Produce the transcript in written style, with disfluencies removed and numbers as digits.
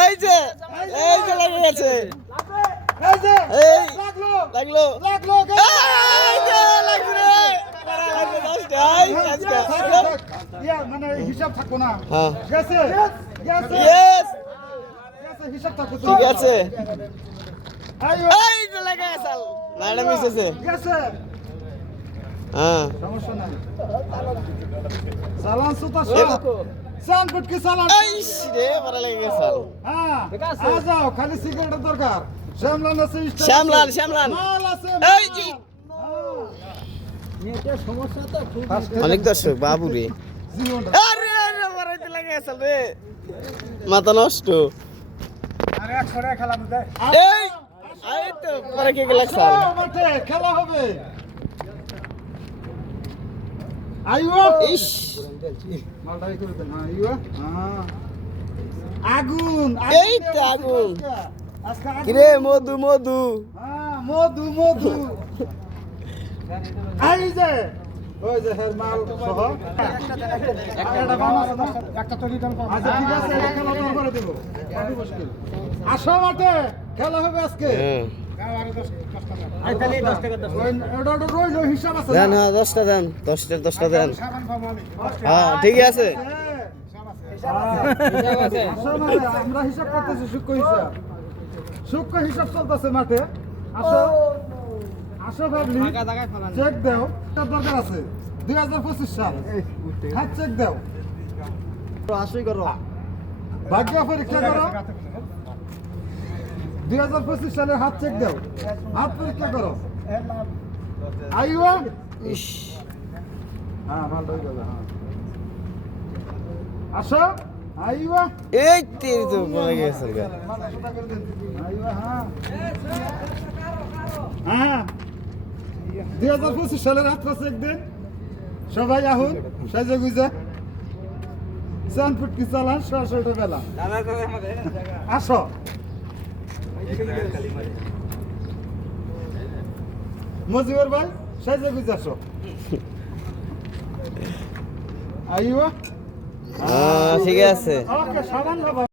এই যে লেগে গেছে এই যে এই লাগলো লাগলো এই যে লাগছে রে ইয়া মানে হিসাব থাকো না হ্যাঁ গেছে গেছে ইয়েস গেছে হিসাব থাকো ঠিক আছে আইও এই যে লেগে গেছে লাইনে মিসেছে গেছে হ্যাঁ সমস্যা নাই চালান সুতা সান ফুটকি চালান এই রে পরে লেগে গেছে হ্যাঁ আ যাও খালি সিগারেটের দরকার শ্যামলান আছে শ্যামলান মাল আছে এই জি এটা সমস্যা তো খুব অনেক দর্শক বাবু রে জীবনটা আরে আরে পরে লেগে গেছে রে মাথা নষ্ট আরে একশো খেলাম দে এই এই তো পরে কে লাগছে মাঠে খেলা হবে আইও ইস মালটাই করে দেন আইও হ্যাঁ আগুন এই তো আগুন আজকে আগুন কিরে মধু মধু হ্যাঁ মধু মধু এই যে ওই যে হের মাল সহ একটা বানাস না একটা তৈরি দাম আচ্ছা ঠিক আছে এটা খেলা তো করে দেব পাবি মুশকিল আসো মাঠে খেলা হবে আজকে হ্যাঁ আই খালি 10 টাকা দাও এটা রইল হিসাব আছে দেন হ্যাঁ 10টা দেন 10টা দেন হ্যাঁ ঠিক আছে আমরা হিসাব করতেছি সূক্ষ্ম হিসাব চলতেছে মাঠে আসো আসো ভাবলি চেক দাও তার দরকার আছে 2025 সাল হাত চেক দাও আসই করো ভাগ্য পরীক্ষা করো 2025 সালের হাত চেক দাও হাত পরীক্ষা করো আইও ইস হ্যাঁ মাল হয়ে যাবে হ্যাঁ আসো আইও এই তেরি তো পড়ে গেছে গা আইও হ্যাঁ হ্যাঁ 2025 সালের হাত চেক দেন সবাই আহুন সাজে গুজে চান ফুটকি চালান 600 বেলা আসো মজিবর ভাই সাজে গুজে আসো আইও ঠিক আছে ওকে সাবান লাগাও